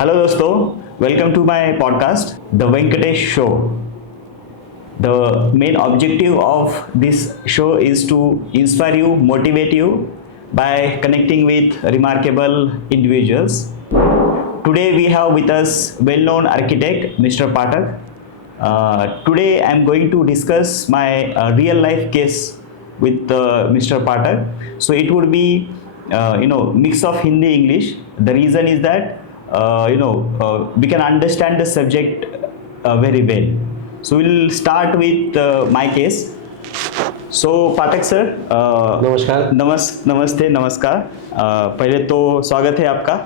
Hello दोस्तों, welcome to my podcast the Venkatesh show. The main objective of this show is to inspire you, motivate you by connecting with remarkable individuals. Today we have with us well-known architect Mr. Pathak. Today I am going to discuss my real life case with Mr. Pathak. So it would be mix of Hindi English. The reason is that we can understand the subject very well. So we'll start with my case. So Pathak sir, नमस्कार। नमस्ते, नमस्कार। पहले तो स्वागत है आपका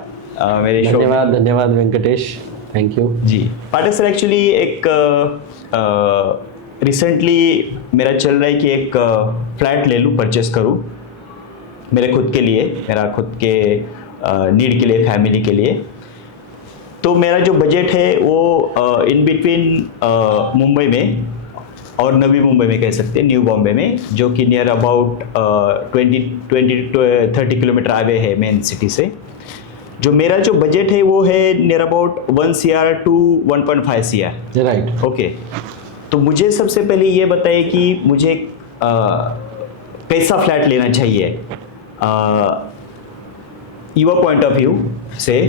मेरे show में। धन्यवाद Venkatesh, thank you ji. Pathak sir, actually एक रिसेंटली मेरा चल रहा है कि एक फ्लैट ले लूँ, परचेस करूँ मेरे खुद के लिए, मेरा खुद के नीड के लिए, फैमिली के लिए। तो मेरा जो बजट है वो इन बिटवीन मुंबई में और नवी मुंबई में कह सकते हैं, न्यू बॉम्बे में, जो कि नियर अबाउट 20-30 किलोमीटर आगे है मेन सिटी से। जो मेरा जो बजट है वो है near about 1 CR to 1.5 CR। Right. Okay, तो मुझे सबसे पहले ये बताइए कि मुझे कैसा फ्लैट लेना चाहिए योर पॉइंट ऑफ व्यू से,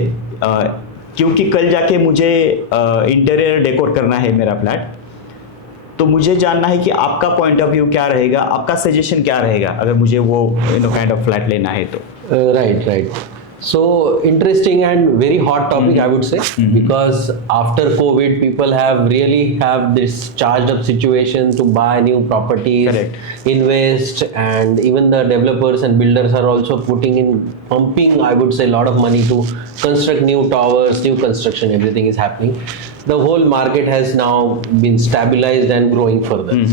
क्योंकि कल जाके मुझे इंटीरियर डेकोर करना है मेरा फ्लैट। तो मुझे जानना है कि आपका पॉइंट ऑफ व्यू क्या रहेगा, आपका सजेशन क्या रहेगा अगर मुझे वो काइंड ऑफ फ्लैट लेना है तो। Right. So interesting and very hot topic, I would say, because after COVID, people have this charged up situation to buy new properties, Correct. invest, and even the developers and builders are also pumping, I would say, a lot of money to construct new towers, new construction. Everything is happening. The whole market has now been stabilized and growing further.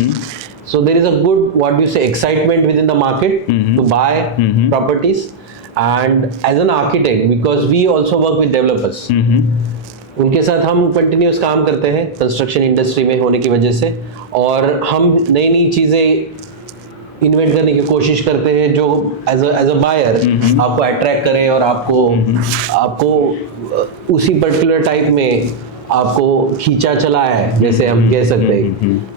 So there is a good, what do you say, excitement within the market to buy properties. And as an architect, because we also work with developers, उनके साथ हम continuous काम करते हैं construction industry में होने की वजह से, और हम नई नई चीज़ें इन्वेंट करने की कोशिश करते हैं जो एज अ बायर आपको अट्रैक्ट करें और आपको उसी पर्टिकुलर टाइप में आपको खींचा चला है, जैसे हम कह सकते हैं।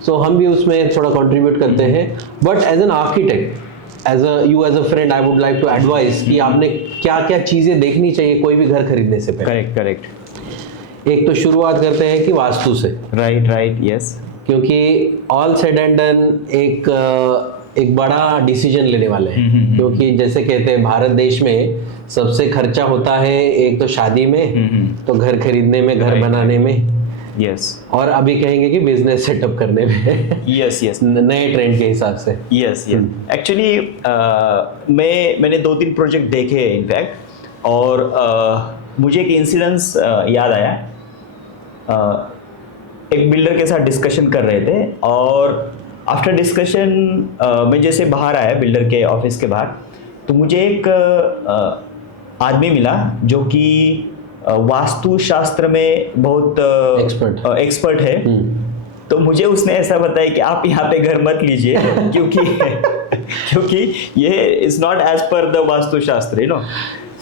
सो हम भी उसमें थोड़ा कंट्रीब्यूट करते हैं। But as an architect, as a friend, I would like to advise कि आपने क्या क्या चीज़ें देखनी चाहिए कोई भी घर खरीदने से पहले। करेक्ट। एक तो शुरुआत करते हैं कि वास्तु से। Right, yes. क्योंकि ऑल सेड एंड डन एक बड़ा डिसीजन लेने वाले हैं। क्योंकि जैसे कहते हैं भारत देश में सबसे खर्चा होता है एक तो शादी में, तो घर खरीदने में, घर बनाने में, यस, और अभी कहेंगे कि बिजनेस सेटअप करने में। यस नए ट्रेंड के हिसाब से। यस। एक्चुअली मैंने 2-3 प्रोजेक्ट देखे हैं इनफैक्ट, और मुझे एक इंसिडेंस याद आया। एक बिल्डर के साथ डिस्कशन कर रहे थे, और आफ्टर डिस्कशन मैं जैसे बाहर आया बिल्डर के ऑफिस के बाहर, तो मुझे एक आदमी मिला जो कि वास्तुशास्त्र में बहुत एक्सपर्ट है। तो मुझे उसने ऐसा बताया कि आप यहाँ पे घर मत लीजिए क्योंकि ये is not as per the Vastushastra,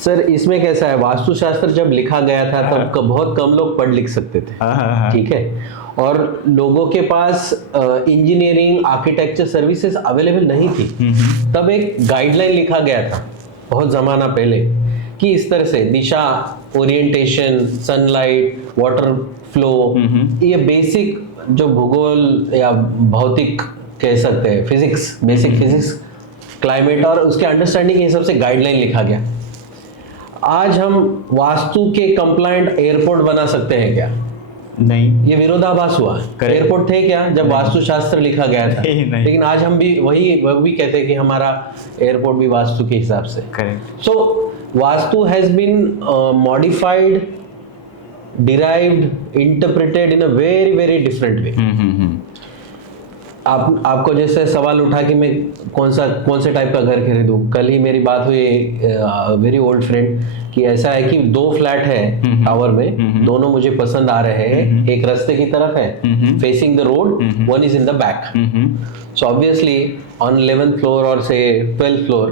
sir इसमें कैसा है, वास्तुशास्त्र जब लिखा गया था तब बहुत कम लोग पढ़ लिख सकते थे। ठीक है, और लोगों के पास इंजीनियरिंग आर्किटेक्चर सर्विसेज अवेलेबल नहीं थी। तब एक गाइडलाइन लिखा गया था बहुत ज़माना पहले कि इस तरह से दिशा, ओरिएंटेशन, सनलाइट, वाटर फ्लो, ये बेसिक जो भूगोल या भौतिक कह सकते हैं, फिजिक्स, बेसिक फिजिक्स, क्लाइमेट और उसके अंडरस्टैंडिंग के हिसाब से गाइडलाइन लिखा गया। आज हम वास्तु के कंप्लायंट एयरपोर्ट बना सकते हैं क्या? नहीं, ये विरोधाभास हुआ। एयरपोर्ट थे क्या जब वास्तुशास्त्र लिखा गया था? लेकिन आज हम भी वही कहते हैं कि हमारा एयरपोर्ट भी वास्तु के हिसाब से। Correct. So Vastu has been modified, derived, interpreted in a very very different way. आपको जैसे सवाल उठा कि मैं कौन से टाइप का घर खरीदूं, कल ही मेरी बात हुई वेरी ओल्ड फ्रेंड कि ऐसा है कि 2 फ्लैट है टावर में, दोनों मुझे पसंद आ रहे हैं, एक रास्ते की तरफ है facing the road, one is in the back. So obviously on 11th floor or say 12th floor,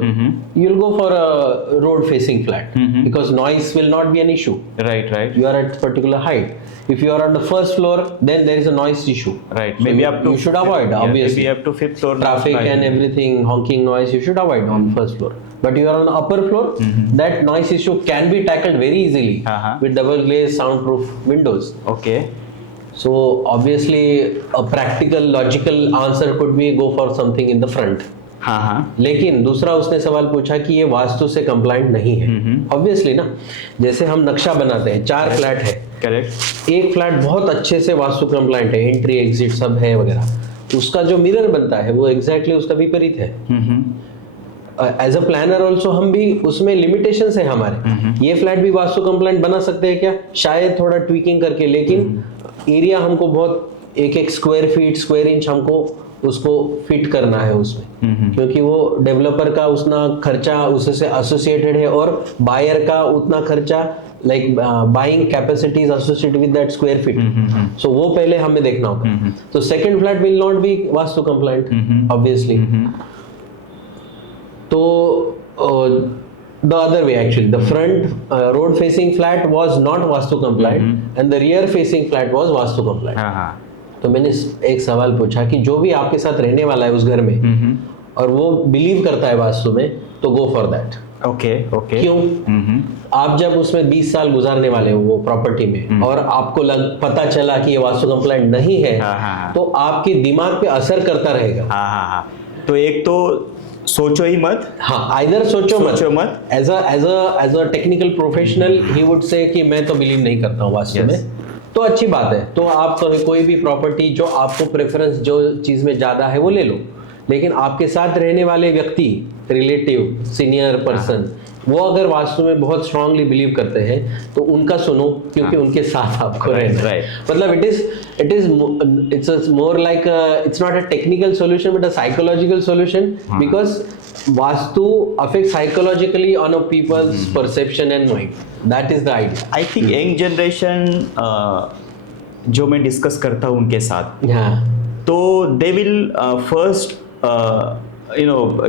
you'll go for a road facing flat because noise will not be an issue. Right, right. You are at particular height. If you are on the first floor, then there is a noise issue. Right. So Maybe up to you should avoid, yeah, obviously. maybe up to 5th floor. Traffic right. and everything, honking noise, you should avoid on first floor. But you are on the upper floor, that noise issue can be tackled very easily with double glazed soundproof windows. Okay. So obviously a practical logical answer could be go for something in the front. हाँ. लेकिन दूसरा उसने सवाल पूछा कि ये वास्तु से complaint नहीं है. ऑब्वियसली ना, जैसे हम नक्शा बनाते हैं, 4 फ्लैट है, करेक्ट, एक फ्लैट बहुत अच्छे से वास्तु कंप्लाइंट है, एंट्री एग्जिट सब है वगैरह, उसका जो मिरर बनता है वो एग्जैक्टली उसका विपरीत है. एज अ प्लानर ऑल्सो हम भी उसमें लिमिटेशंस है हमारे. ये फ्लैट भी वास्तु कंप्लाइंट बना सकते हैं क्या? शायद थोड़ा ट्वीकिंग करके, लेकिन एरिया हमको बहुत एक स्क्वायर फीट स्क्वायर इंच हमको उसको फिट करना है उसमें, क्योंकि वो डेवलपर का उतना खर्चा उससे एसोसिएटेड है और बायर का उतना खर्चा, like buying capacity is associated with that square feet. So वो पहले हमें देखना होगा. तो second flat will not be vastu compliant obviously. तो the other way actually, the front road facing flat was not vastu compliant and the rear facing flat was vastu compliant. तो मैंने एक सवाल पूछा कि जो भी आपके साथ रहने वाला है उस घर में और वो बिलीव करता है वास्तु में, तो गो फॉर दैट. ओके. क्यों? आप जब उसमें 20 साल गुजारने वाले हो वो प्रॉपर्टी में और आपको पता चला कि ये वास्तु कंप्लाइंट नहीं है, तो आपके दिमाग पे असर करता रहेगा. तो एक तो सोचो ही मत. हाँ, आइदर सोचो मत. As a technical professional he would say कि मैं तो बिलीव नहीं करता हूँ वास्तु में, तो अच्छी बात है. तो आप कोई भी प्रॉपर्टी जो आपको प्रेफरेंस जो चीज में ज्यादा है वो ले लो, लेकिन आपके साथ रहने वाले व्यक्ति, रिलेटिव, सीनियर पर्सन, वो अगर वास्तु में बहुत स्ट्रांगली बिलीव करते हैं तो उनका सुनो, क्योंकि उनके साथ आपको रहना है. मतलब it's more like it's not a technical solution but a psychological solution, because vastu affects psychologically on a people's perception and mind. That is the idea. I think young generation जो मैं डिस्कस करता हूँ उनके साथ, तो they will first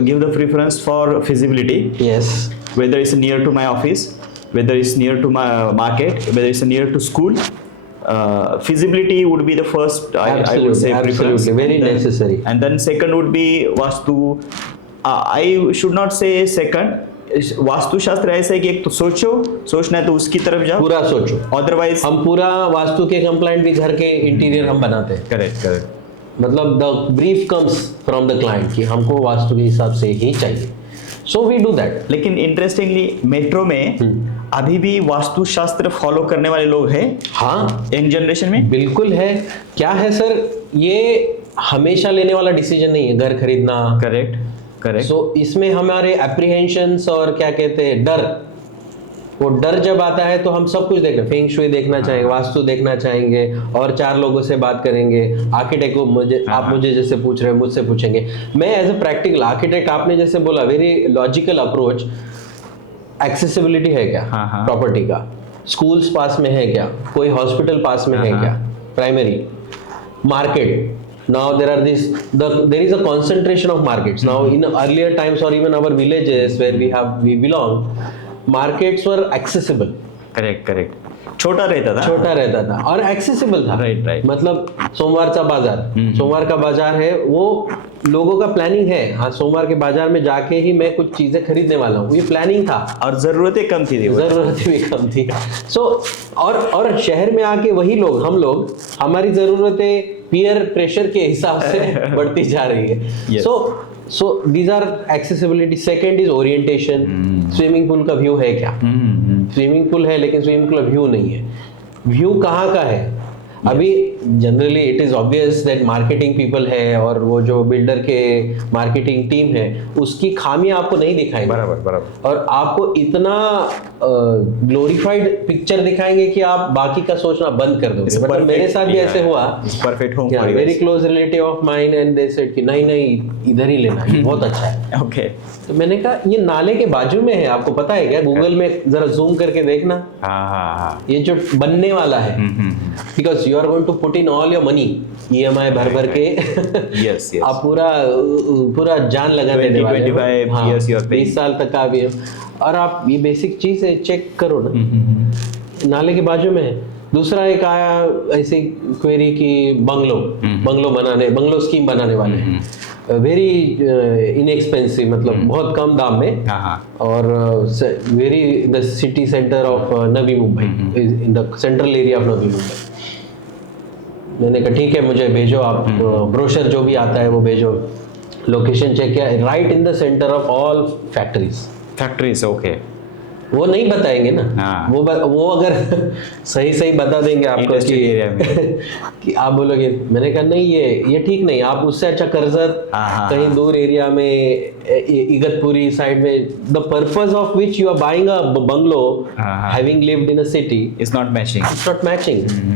give the preference for feasibility. Yes. Whether it's near to my office, whether it's near to my market, whether it's near to school, feasibility would be the first, I would say, preference. Absolutely, very necessary. And then second would be vastu. I should not say second. Vastu शास्त्र ऐसा है कि एक तो सोचना है तो उसकी तरफ जाओ, पूरा सोचो. अदरवाइज हम पूरा वास्तु के कंप्लाइंट भी घर के इंटीरियर हम बनाते हैं. करेक्ट. मतलब the brief comes from the client कि हमको वास्तु के हिसाब से ही चाहिए. So we do that. लेकिन इंटरेस्टिंगली मेट्रो में अभी भी वास्तु शास्त्र फॉलो करने वाले लोग हैं. हाँ, यंग जनरेशन में बिल्कुल है. क्या है सर, ये हमेशा लेने वाला डिसीजन नहीं है घर खरीदना. करेक्ट. सो इसमें हमारे एप्रीहेंशंस और क्या कहते हैं डर, वो डर जब आता है तो हम सब कुछ देखना, फेंग शुई देखना चाहेंगे, वास्तु देखना चाहेंगे और 4 लोगों से बात करेंगे. आर्किटेक्ट को आप मुझे जैसे पूछ रहे हो मुझसे पूछेंगे. मैं एज अ प्रैक्टिकल आर्किटेक्ट, आपने जैसे बोला वेरी लॉजिकल अप्रोच, एक्सेसिबिलिटी है क्या प्रॉपर्टी का, स्कूल्स पास में है क्या, कोई हॉस्पिटल पास में है क्या, primary market. Now there is a concentration of markets. Now in earlier times or even our villages where we belong, markets were accessible. Correct. छोटा रहता था और एक्सेसिबल था. राइट. मतलब सोमवार का बाजार है, वो लोगों का प्लानिंग है. हाँ, सोमवार के बाजार में जाके ही मैं कुछ चीजें खरीदने वाला हूँ, ये प्लानिंग था. और जरूरतें कम थी. जरूरतें भी कम थी. सो और शहर में आके वही लोग, हम लोग, हमारी जरूरतें पीयर प्रेशर के हिसाब से बढ़ती जा रही है. So these are accessibility. Second is orientation. Swimming pool का व्यू है क्या? स्विमिंग पूल है लेकिन स्विमिंग पूल का व्यू नहीं है. व्यू कहाँ का है? अभी generally it is obvious that marketing people है और वो जो बिल्डर के मार्केटिंग टीम है उसकी खामियां आपको नहीं दिखाएंगे, बराबर और आपको इतना ग्लोरीफाइड पिक्चर दिखाएंगे कि आप बाकी का सोचना बंद कर दोगे। मतलब मेरे साथ भी ऐसे हुआ, perfect home very close relative of mine and they said कि नहीं इधर ही लेना है, बहुत अच्छा है। ओके, तो मैंने कहा ये नाले के बाजू में है, आपको पता है क्या? गूगल में जरा जूम करके देखना, हाँ, ये जो बनने वाला है, because you are going to put in all your money, EMI भर के यस आप पूरा जान लगा देने वाले हो। 25 years you are paying. 20 साल तक का भी है, और आप ये बेसिक चीज है चेक करो ना, नाले के बाजू में है। दूसरा एक आया ऐसी क्वेरी की बंगलो स्कीम बनाने वाले हैं, वेरी इनएक्सपेंसिव, मतलब बहुत कम दाम में, और very the city centre of Navi Mumbai, in the central area of Navi Mumbai. मैंने कहा ठीक है, मुझे भेजो आप ब्रोशर जो भी आता है वो भेजो। लोकेशन चेक किया, right in the centre of all factories. Okay, वो नहीं बताएंगे ना, हाँ। वो अगर सही बता देंगे आपको कि एरिया में कि आप बोलोगे, मैंने कहा नहीं ये ठीक नहीं, आप उससे अच्छा कर्जत कहीं दूर एरिया में, इगतपुरी साइड में, the purpose of which you are buying a bungalow having lived in a city is not matching.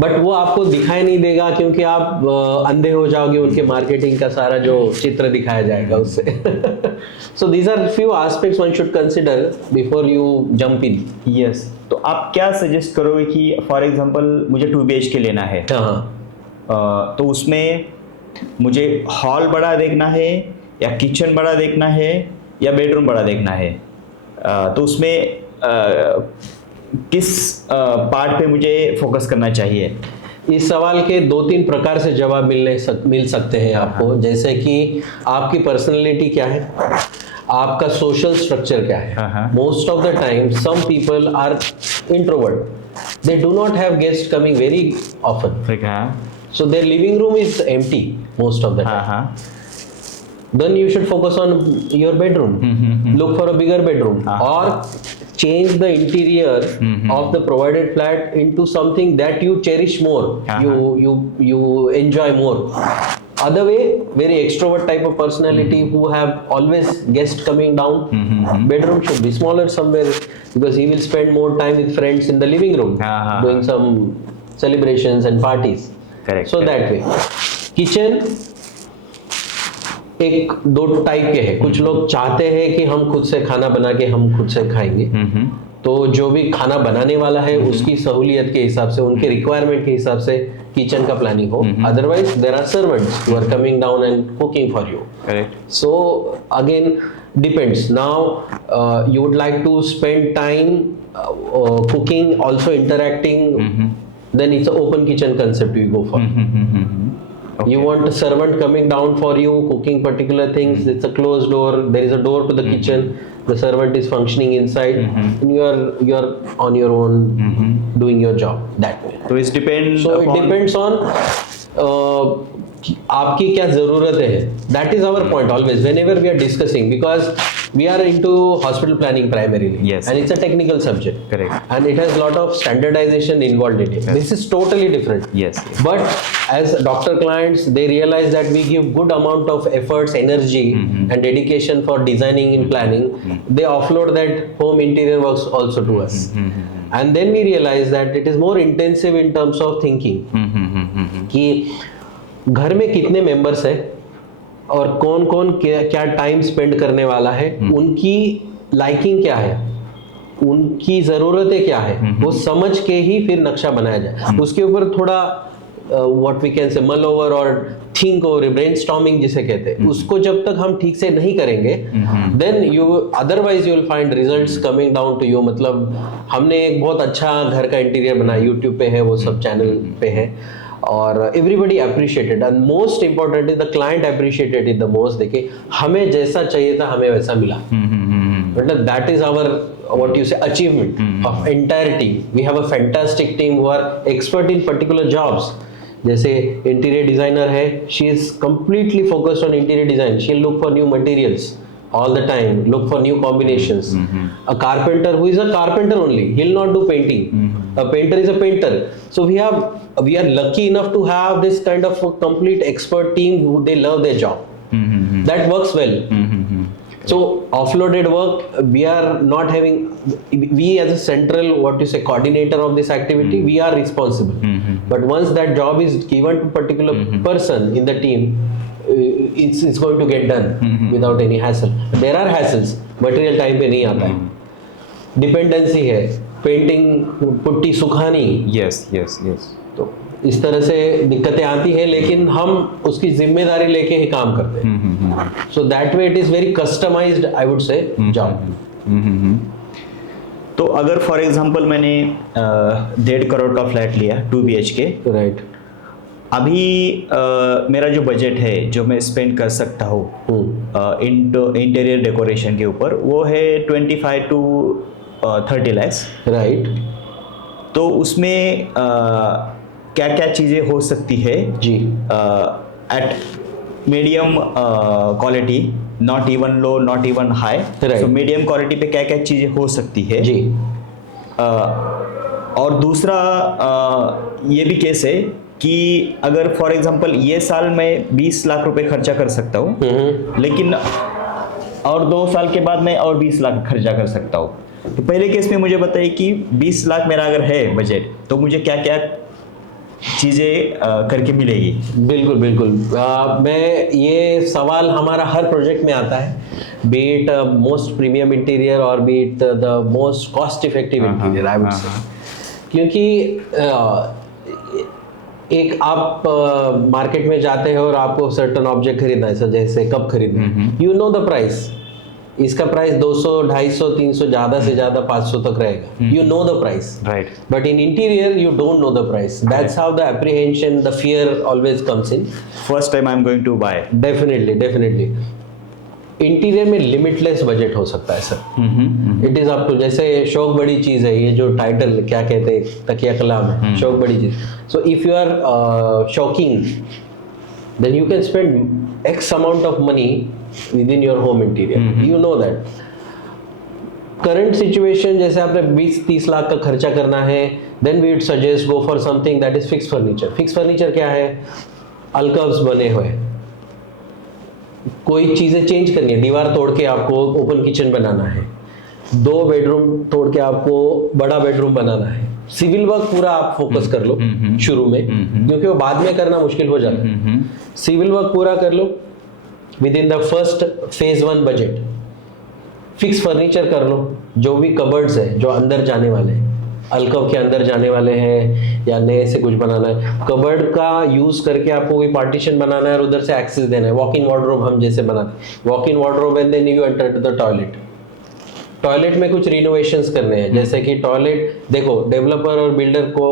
But वो आपको दिखाई नहीं देगा क्योंकि आप अंधे हो जाओगे उनके मार्केटिंग का सारा जो चित्र दिखाया जाएगा उससे। So these are few aspects one should consider before you jump in. Yes, तो आप क्या सजेस्ट करोगे कि फॉर एग्जांपल मुझे 2 BHK लेना है, तो उसमें मुझे हॉल बड़ा देखना है या किचन बड़ा देखना है या बेडरूम बड़ा देखना है, तो उसमें किस पार्ट पे मुझे फोकस करना चाहिए? इस सवाल के 2-3 प्रकार से जवाब मिल सकते हैं आपको, जैसे कि आपकी पर्सनैलिटी क्या है, आपका सोशल स्ट्रक्चर क्या है। Most of the time some people are introvert, they do not have guest coming very often, so their living room is empty most of the time. Then you should focus on your bedroom. Look for a bigger bedroom, or change the interior of the provided flat into something that you cherish more, you enjoy more. Other way, very extrovert type of personality who have always guests coming down, bedroom should be smaller somewhere, because he will spend more time with friends in the living room, doing some celebrations and parties. Correct. So that way. Kitchen एक 2 type के हैं। कुछ लोग चाहते हैं कि हम खुद से खाना बना के हम खुद से खाएंगे, तो जो भी खाना बनाने वाला है उसकी सहूलियत के हिसाब से, उनके रिक्वायरमेंट के हिसाब से किचन का प्लानिंग हो। Otherwise there are servants who are coming down and cooking for you. Correct. So again depends. Now you would like to spend time cooking, also interacting, then it's an open kitchen concept you go for. Okay. You want a servant coming down for you, cooking particular things, it's a closed door, there is a door to the kitchen, the servant is functioning inside, and you are on your own doing your job that way. So it depends on आपकी क्या ज़रूरत है. That is our point always whenever we are discussing, because we are into hospital planning primarily. Yes. And it's a technical subject. Correct. And it has a lot of standardization involved in it. Yes. This is totally different. Yes. But as doctor clients, they realize that we give good amount of efforts, energy and dedication for designing and planning. They offload that home interior works also to us. And then we realize that it is more intensive in terms of thinking. कि घर में कितने members हैं और कौन कौन क्या time spend करने वाला है, उनकी लाइकिंग क्या है, उनकी ज़रूरतें क्या है, वो समझ के ही फिर नक्शा बनाया जाए. उसके ऊपर थोड़ा व्हाट वी कैन से मल ओवर और थिंक ओवर, ब्रेनस्टॉर्मिंग जिसे कहते हैं, उसको जब तक हम ठीक से नहीं करेंगे, then you otherwise you will find results coming down to you. मतलब हमने एक बहुत अच्छा घर का इंटीरियर बनाया, यूट्यूब पे है, वो सब चैनल पे है, और everybody appreciated, and most important is the client appreciated it the most. देखिए हमें जैसा चाहिए था हमें वैसा मिला. मतलब that is our what you say achievement of entire team. We have a fantastic team who are expert in particular jobs. जैसे इंटीरियर डिजाइनर है, she is completely focused on interior design. She'll look for new materials all the time, look for new combinations. A carpenter who is a carpenter only, he'll not do painting. A painter is a painter. So we have we are lucky enough to have this kind of a complete expert team who they love their job. That works well. So offloaded work, we are not having, we as a central, what you say, coordinator of this activity, we are responsible. But once that job is given to particular person in the team, it's going to get done without any hassle. There are hassles, material time पे नहीं आता है, dependency है, painting putty Sukhani, yes. तो इस तरह से दिक्कतें आती हैं, लेकिन हम उसकी जिम्मेदारी लेके ही काम करते हैं. So that way it is very customised, I would say, job. तो अगर फॉर एग्जांपल मैंने 1.5 करोड़ का फ्लैट लिया 2 BHK, राइट, अभी मेरा जो बजट है जो मैं स्पेंड कर सकता हूँ इंटीरियर डेकोरेशन के ऊपर, वो है 25 to 30 lakhs. राइट. तो उसमें क्या क्या चीज़ें हो सकती है जी. At medium quality, not even low, not even high. Right. So medium quality पे क्या क्या चीज़ें हो सकती है जी. और दूसरा ये भी केस है कि अगर फॉर एग्जांपल ये साल मैं 20 लाख रुपए खर्चा कर सकता हूँ, लेकिन और 2 साल के बाद मैं और 20 लाख खर्चा कर सकता हूँ. तो पहले केस में मुझे बताइए कि 20 लाख मेरा अगर है बजट, तो मुझे क्या क्या चीज़ें करके मिलेगी. बिल्कुल बिल्कुल. मैं, ये सवाल हमारा हर प्रोजेक्ट में आता है, be it most premium interior और be it the most cost effective interior, I would say. क्योंकि एक आप मार्केट में जाते हो और आपको सर्टन ऑब्जेक्ट खरीदना है, सर जैसे कप खरीदना है, यू नो द प्राइस, इसका प्राइस 200, 250, 300, ज़्यादा से ज़्यादा 500 तक रहेगा. You know the price, right. But in interior you don't know the price. That's how the apprehension, the fear always comes in. First time I am going to buy. Definitely interior में limitless budget हो सकता है sir. It is up to, जैसे शौक बड़ी चीज है, ये जो टाइटल क्या कहते हैं, तकिया कलाम है, शौक बड़ी चीज. So if you are shocking, then you can spend X amount of money within your home interior. You know that. Current situation, जैसे आपने 20-30 लाख का खर्चा करना है, then we would suggest go for something that is fix furniture. Fix furniture क्या है? अलकव्स बने हुए, कोई चीजें चेंज करनी है, दीवार तोड़ के आपको ओपन किचन बनाना है, 2 बेडरूम तोड़ के आपको बड़ा बेडरूम बनाना है, सिविल वर्क पूरा आप फोकस कर लो शुरू में, क्योंकि वो बाद में करना मुश्किल हो जाता है. सिविल वर्क पूरा कर लो within the first phase 1 budget. Fix furniture कर लो, जो भी कबर्ड्स है जो अंदर जाने वाले हैं, अलकव के अंदर जाने वाले हैं या नए से कुछ बनाना है, कबर्ड का यूज करके आपको कोई पार्टीशन बनाना है और उधर से एक्सेस देना है. वॉक इन वार्डरोब हम जैसे बनाते हैं, walk in wardrobe and then you enter to the toilet. Toilet में कुछ रिनोवेशंस करने हैं, जैसे कि टॉयलेट, देखो डेवलपर और बिल्डर को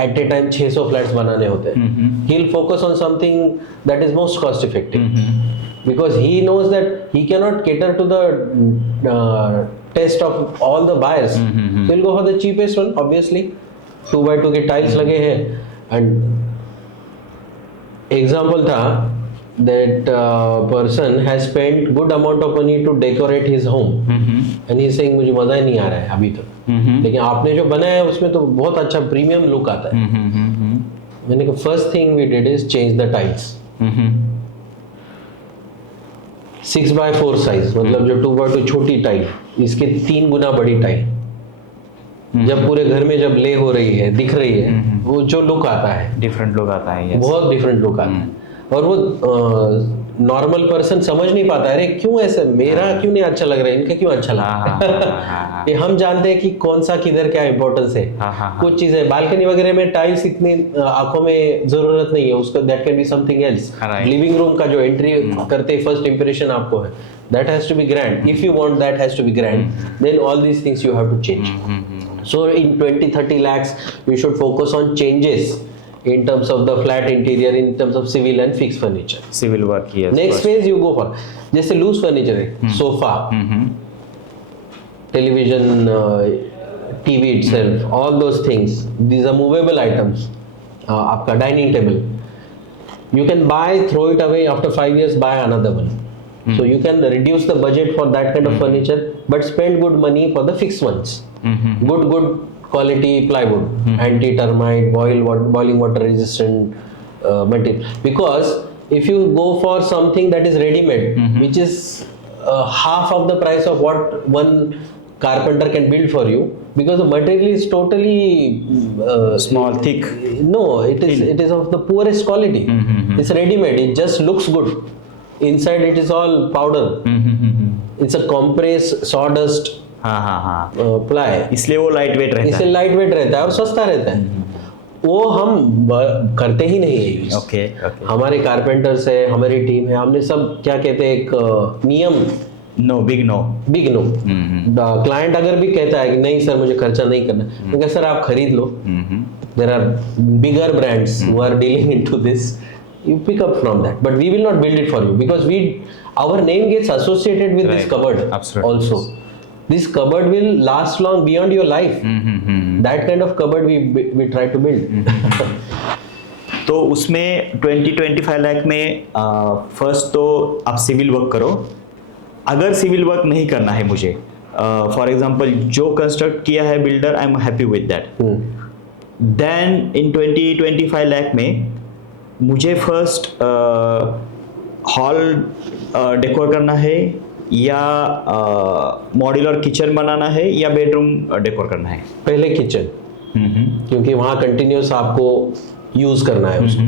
एट ए टाइम 600 फ्लैट्स बनाने होते हैं. He will focus on something that is most cost effective, because he knows that he cannot cater to the taste of all the buyers. So he'll go for the cheapest one, obviously. 2x2 के tiles लगे हैं, and example था that person has spent good amount of money to decorate his home, and he is saying मुझे मजा ही नहीं आ रहा है अभी तक. लेकिन आपने जो बनाया है उसमें तो बहुत अच्छा प्रीमियम लुक आता है. मैंने कहा first thing we did is change the tiles. 6x4 size, मतलब जो 2x2 छोटी टाइल, इसके 3 गुना बड़ी टाइल, जब पूरे घर में जब ले हो रही है, दिख रही है, वो जो लुक आता है, डिफरेंट लुक आता है. बहुत डिफरेंट लुक आता है. और वो नॉर्मल पर्सन समझ नहीं पाता, अरे क्यों ऐसा, मेरा क्यों नहीं अच्छा लग रहा है, इनका क्यों अच्छा लग रहा है. ये हम जानते हैं कि कौन सा किधर क्या इंपॉर्टेंस है. कुछ चीजें बालकनी वगैरह में टाइल्स इतनी आंखों में जरूरत नहीं है, उसका that can be something else. Living room का जो एंट्री करते फर्स्ट इंप्रेशन आपको है, that has to be grand. If you want that has to be grand, then all these things you have to change. So in 20-30 lakhs, we should focus on changes in terms of the flat interior, in terms of civil and fixed furniture. Civil work, yes. Next phase you go for, जैसे loose furniture है, sofa, television, TV itself, all those things. These are movable items. आपका dining table, you can buy, throw it away, after 5 years buy another one. So you can reduce the budget for that kind of furniture, but spend good money for the fixed ones. Good quality plywood, anti-termite, boiling water resistant material. Because if you go for something that is ready-made, which is half of the price of what one carpenter can build for you, because the material is totally Small, thick. no, it is of the poorest quality. It's ready-made. It just looks good. Inside it is all powder. It's a compressed sawdust हाँ हाँ हाँ, ply. इसलिए वो light weight रहता इससे है. Light weight रहता है और सस्ता रहता है. वो हम करते ही नहीं है use. Okay okay. हमारे कारपेंटर्स है, हमारी टीम है, हमने सब क्या कहते हैं एक नियम, no, big no. Big no. Client अगर भी कहता है कि नहीं सर मुझे खर्चा नहीं करना, तो क्या सर आप खरीद लो. There are bigger brands who are dealing into this. You pick up from that, but we will not build it for you because our name gets associated with this Right. cupboard. Absolutely. Also, this cupboard will last long beyond your life. That kind of cupboard we try to build. तो उसमें 20-25 लाख में first तो आप civil work करो. अगर civil work नहीं करना है मुझे, फॉर एग्जांपल जो कंस्ट्रक्ट किया है builder, I am happy with that. Then in 20-25 lakh में मुझे फर्स्ट हॉल डेकोर करना है, या मॉड्यूलर किचन बनाना है, या बेडरूम डेकोर करना है. पहले किचन, क्योंकि वहाँ कंटिन्यूस आपको यूज करना है उसको.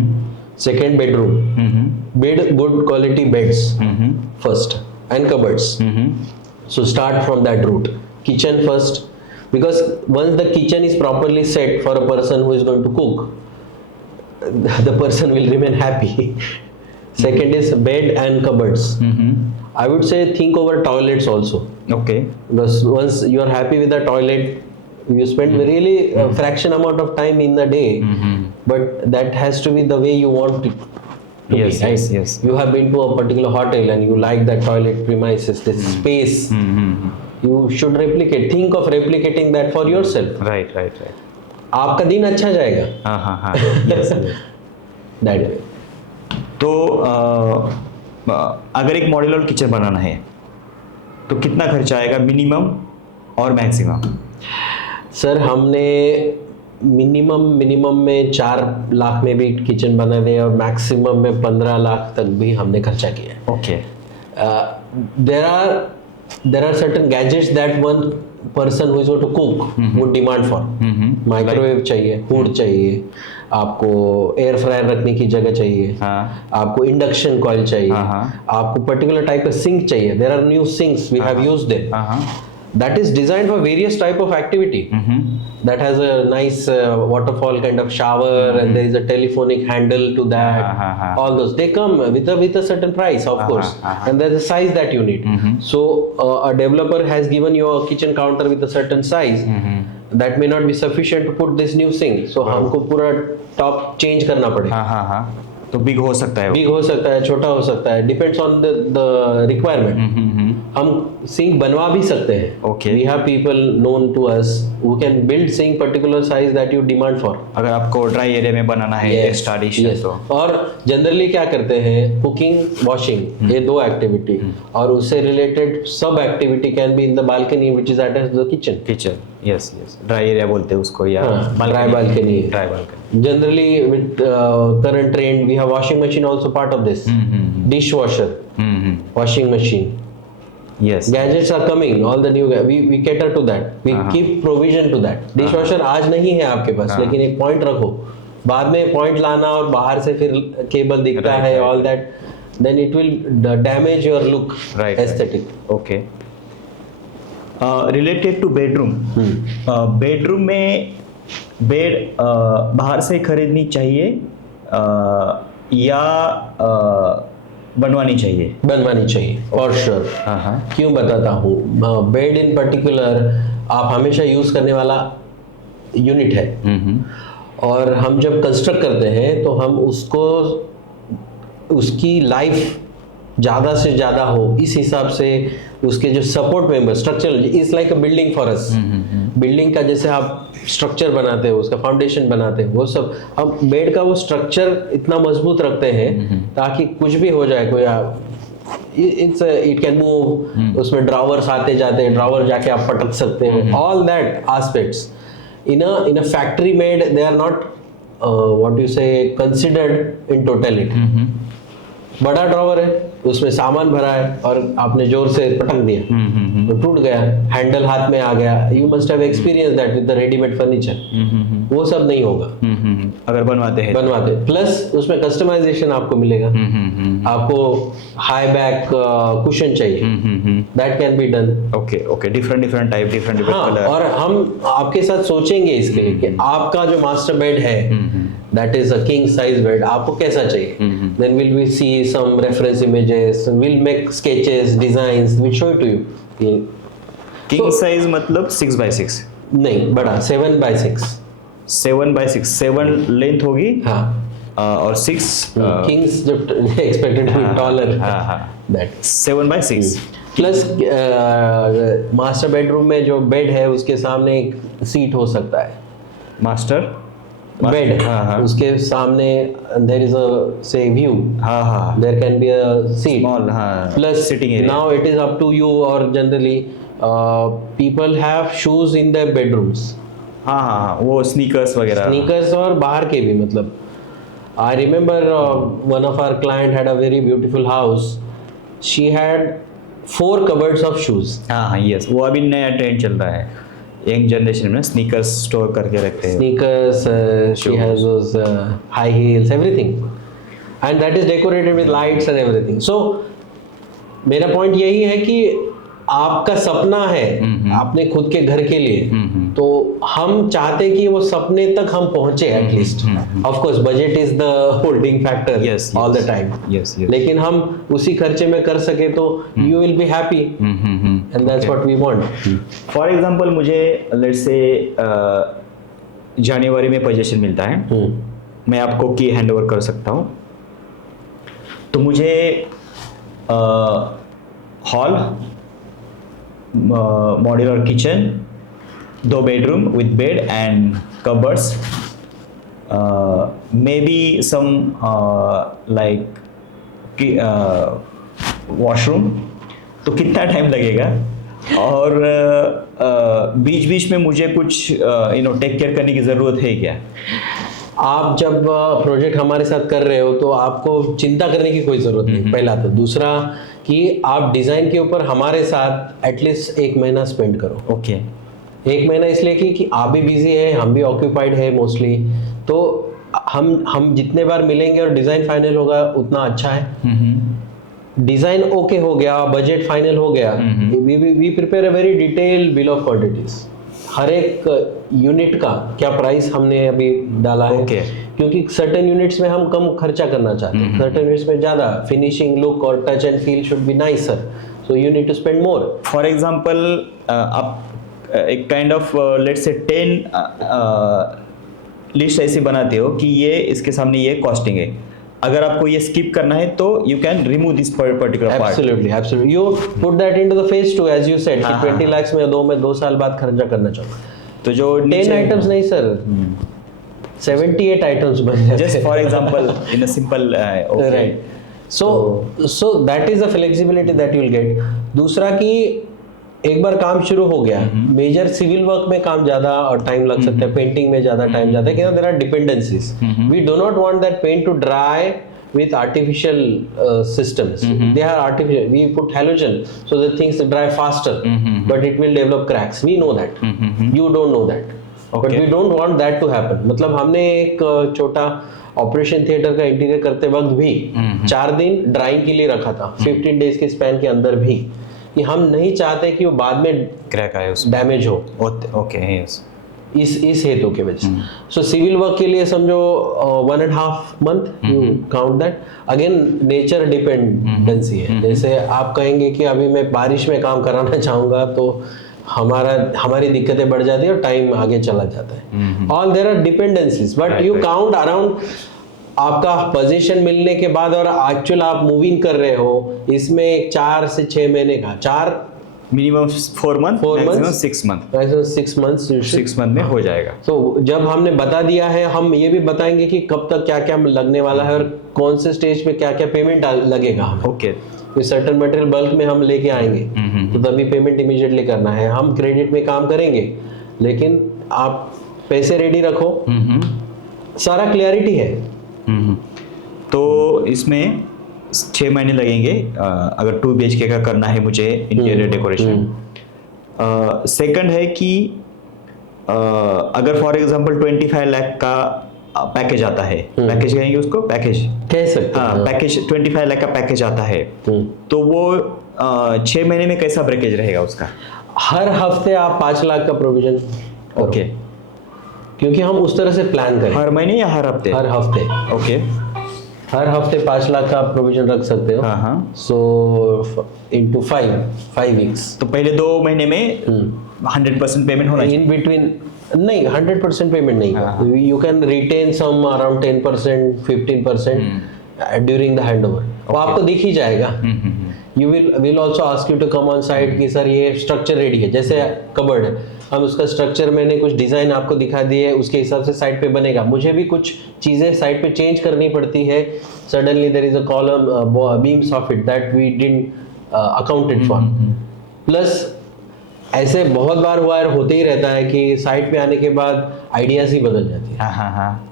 Second bedroom, bed good quality beds first and cupboards. So start from that route. Kitchen first, because once the kitchen is properly set for a person who is going to cook, the person will remain happy. Second is bed and cupboards. I would say think over toilets also, okay. because once you are happy with the toilet, you spend really a fraction amount of time in the day, but that has to be the way you want it to Yes, be, right? yes, yes. You have been to a particular hotel and you like that toilet premises, this space. You should replicate. Think of replicating that for yourself. Right right right. आपका दिन अच्छा जाएगा. हाँ हाँ हाँ. Yes, yes. That way. तो अगर एक मॉड्यूलर किचन बनाना है तो कितना खर्चा आएगा मिनिमम और मैक्सिमम? सर हमने मिनिमम में 4 लाख में भी किचन बना दिए और मैक्सिमम में 15 लाख तक भी हमने खर्चा किया है. Okay. there are certain gadgets that one person who is going to cook would demand for. Microwave चाहिए, हुड चाहिए, आपको एयर फ्रायर रखने की जगह चाहिए, हाँ. आपको इंडक्शन कॉइल चाहिए, हाँ. आपको पर्टिकुलर टाइप का सिंक चाहिए. There are new sinks we have used them. हाँ. That is designed for various type of activity. That has a nice waterfall kind of shower, and there is a telephonic handle to that. All those they come with a certain price, of course, and there's a size that you need. So a developer has given you a kitchen counter with a certain size. That may not be sufficient to put this new sink. So हमको पूरा top change करना पड़ेगा. हाँ हाँ हाँ. तो big हो सकता है. बिग हो सकता है, छोटा हो सकता है, डिपेंड्स ऑन द रिक्वायरमेंट. हम सिंक बनवा भी सकते हैं. Okay. We have people known to us who can build sink particular size that you demand for. अगर आपको ड्राई एरिया में बनाना है एक्स्ट्रा डिश तो. और जनरली क्या करते हैं, कुकिंग, वॉशिंग, ये 2 एक्टिविटी, और उससे रिलेटेड सब activity can be in the balcony which is attached to the kitchen. Kitchen, yes yes. Dry area बोलते हैं उसको, या dry balcony. Dry balcony. Generally, with current trend, we have washing machine also part of this. Dishwasher, washing machine. Yes. Gadgets are coming. All the new we cater to that. We keep provision to that. Dishwasher आज नहीं है आपके पास, लेकिन एक point रखो. बाद में point लाना और बाहर से फिर केबल दिखता है, all that. Then it will damage your look, aesthetic. Okay. Related to bedroom. Bedroom में बेड बाहर से खरीदनी चाहिए या बनवानी चाहिए? बनवानी चाहिए, फॉर श्योर. क्यों बताता हूँ. बेड इन पर्टिकुलर आप हमेशा यूज करने वाला यूनिट है, और हम जब कंस्ट्रक्ट करते हैं तो हम उसकी लाइफ ज़्यादा से ज़्यादा हो, इस हिसाब से उसके जो support member structure is like a building for us. Building का जैसे आप स्ट्रक्चर बनाते हो, उसका फाउंडेशन बनाते हो, वो सब हम बेड का वो स्ट्रक्चर इतना मजबूत रखते हैं ताकि कुछ भी हो जाए, कोई इट कैन मूव, उसमें ड्रावर्स आते जाते हैं, ड्रावर जाके आप पटक सकते हो, all that aspects. in a factory made, they are not what you say considered in totality. बड़ा ड्रॉवर है, उसमें सामान भरा है और आपने जोर से पटक दिया तो टूट गया, हैंडल हाथ में आ गया. You must have experience that with the readymade furniture. वो सब नहीं होगा अगर बनवाते प्लस उसमें कस्टमाइजेशन आपको मिलेगा. आपको हाई बैक कुशन चाहिए, that can be done. Okay different type different colour. और हम आपके साथ सोचेंगे इसके लिए कि आपका जो मास्टर बेड है that is a king size bed, आपको कैसा चाहिए. Then will we see some reference images, we'll make sketches, designs, we'll show it to you. King size मतलब 6x6 नहीं, बड़ा 7x6. 7x6 7 लेंथ होगी. हाँ. और 6 kings जो expected to be taller. हाँ. that 7x6 plus master bedroom में जो बेड है उसके सामने एक सीट हो सकता है. मास्टर बेड, उसके सामने there is a say view. There can be a seat. Small, Plus sitting area. Now it is up to you, or generally people have shoes in their bedrooms. हाँ वो sneakers वगैरह. Sneakers और बाहर के भी. मतलब I remember one of our client had a very beautiful house. She had 4 cupboards of shoes. हाँ yes, वो अभी नया ट्रेंड चल रहा है यंग जनरेशन में. स्नीकर्स स्टोर करके रखते हैं. Sneakers, she has those high heels, everything, and that is decorated with lights and everything. So मेरा पॉइंट यही है कि आपका सपना है आपने खुद के घर के लिए, तो हम चाहते कि वो सपने तक हम पहुंचे at least. Of course budget is the holding factor all the time. लेकिन हम उसी खर्चे में कर सके तो you will be happy, and that's what we want. For example मुझे लेट्स से जनवरी में पोजीशन मिलता है, मैं आपको की हैंडओवर कर सकता हूँ. तो मुझे hall, modular kitchen, 2 bedroom with bed and cupboards, maybe some like washroom. तो कितना टाइम लगेगा? और बीच बीच में मुझे कुछ टेक केयर करने की ज़रूरत है क्या? आप जब प्रोजेक्ट हमारे साथ कर रहे हो तो आपको चिंता करने की कोई ज़रूरत नहीं, पहला तो. दूसरा कि आप डिज़ाइन के ऊपर हमारे साथ एटलीस्ट 1 महीना स्पेंड करो. ओके 1 महीना इसलिए कि आप भी बिजी है, हम भी ऑक्यूपाइड है मोस्टली. तो हम जितने बार मिलेंगे और डिज़ाइन फाइनल होगा उतना अच्छा है. डिज़ाइन ओके हो गया, बजट फाइनल हो गया, we prepare a very detailed bill of quantities. हर एक यूनिट का क्या प्राइस हमने अभी डाला है. क्योंकि सर्टेन यूनिट्स में हम कम खर्चा करना चाहते हैं, सर्टेन यूनिट्स में ज़्यादा फिनिशिंग लुक और touch and feel should be nicer, so you need to spend more. For example आप एक kind of let's say 10 list ऐसी बनाते हो कि ये इसके सामने ये कॉस्टिंग है, अगर आपको ये स्किप करना है तो you can remove this particular part. Absolutely you put that into the phase 2 as you said कि 20 लाख में 2 साल बाद खर्चा करना चाहूँगा. तो जो 10 आइटम्स नहीं सर, 78 आइटम्स बन जाते हैं. Just for example in a simple right. So that is the flexibility that you will get. दूसरा कि एक बार काम शुरू हो गया, मेजर सिविल वर्क में काम ज्यादा और टाइम लग सकता है, पेंटिंग में ज्यादा टाइम जाता है, क्योंकि there are dependencies. We do not want that paint to dry with artificial systems. They are artificial. We put halogen so that things dry faster, but it will develop cracks. We know that. You don't know that. But we don't want that to happen. मतलब हमने एक छोटा operation theatre का interior करते वक्त भी 4 दिन drawing के लिए रखा था, 15 डेज के स्पैन के अंदर भी, कि हम नहीं चाहते कि वो बाद में क्रैक आए, डैमेज हो. Okay yes. इस हेतु के वजह से. सो सिविल वर्क के लिए समझो 1.5 month, you count that. Again nature dependency है. जैसे आप कहेंगे कि अभी मैं बारिश में काम कराना चाहूंगा तो हमारी दिक्कतें बढ़ जाती है और टाइम आगे चला जाता है. All there are dependencies, but you count around आपका पोजीशन मिलने के बाद और एक्चुअल आप मूविंग कर रहे हो, इसमें 4 से 6 महीने का, 4 minimum 4 month, maximum 6 month, 6 month में हो जाएगा. तो जब हमने बता दिया है, हम ये भी बताएंगे कि कब तक क्या क्या लगने वाला है और कौन से स्टेज पे क्या क्या पेमेंट लगेगा. ओके. सर्टेन मटेरियल बल्क में हम लेके आएंगे तो तभी पेमेंट इमीडिएटली करना है. हम क्रेडिट में काम करेंगे, लेकिन आप पैसे रेडी रखो, सारा क्लियरिटी है। तो इसमें 6 महीने लगेंगे अगर 2 BHK का करना है मुझे इंटीरियर डेकोरेशन। सेकंड है कि अगर फॉर एग्जांपल 25 लाख का पैकेज आता है, पैकेज कहेंगे उसको, पैकेज कह सकते हैं। हाँ, पैकेज 25 लाख का पैकेज आता है, तो वो 6 महीने में कैसा ब्रेकेज रहेगा उसका? हर हफ्ते आप 5 लाख का प्रोविजन। ओके, क्योंकि हम उस तरह से प्लान करें। हर महीने या हर हफ्ते? हर हफ्ते। ओके, हर हफ्ते 5 लाख का प्रोविजन रख सकते हो। हाँ हाँ। सो इनटू 5 वीक्स। तो पहले 2 महीने में 100% पेमेंट होना चाहिए? इन बिटवीन नहीं, 100% पेमेंट नहीं, you can retain some around 10%, 15% during the handover. वो आपको दिख ही जाएगा। You will also ask you to come on site कि सर ये स्ट्रक्चर रेडी है, जैसे कबर्ड है, हम उसका स्ट्रक्चर, मैंने कुछ डिजाइन आपको दिखा दिए, उसके हिसाब से साइट पे बनेगा। मुझे भी कुछ चीजें साइट पे चेंज करनी पड़ती है। Suddenly there is a column beams of it that we didn't accounted for. Plus ऐसे बहुत बार हुआ है, होते ही रहता है कि साइट पे आने के बाद आइडियाज ही बदल जाती है। हाँ हाँ हाँ।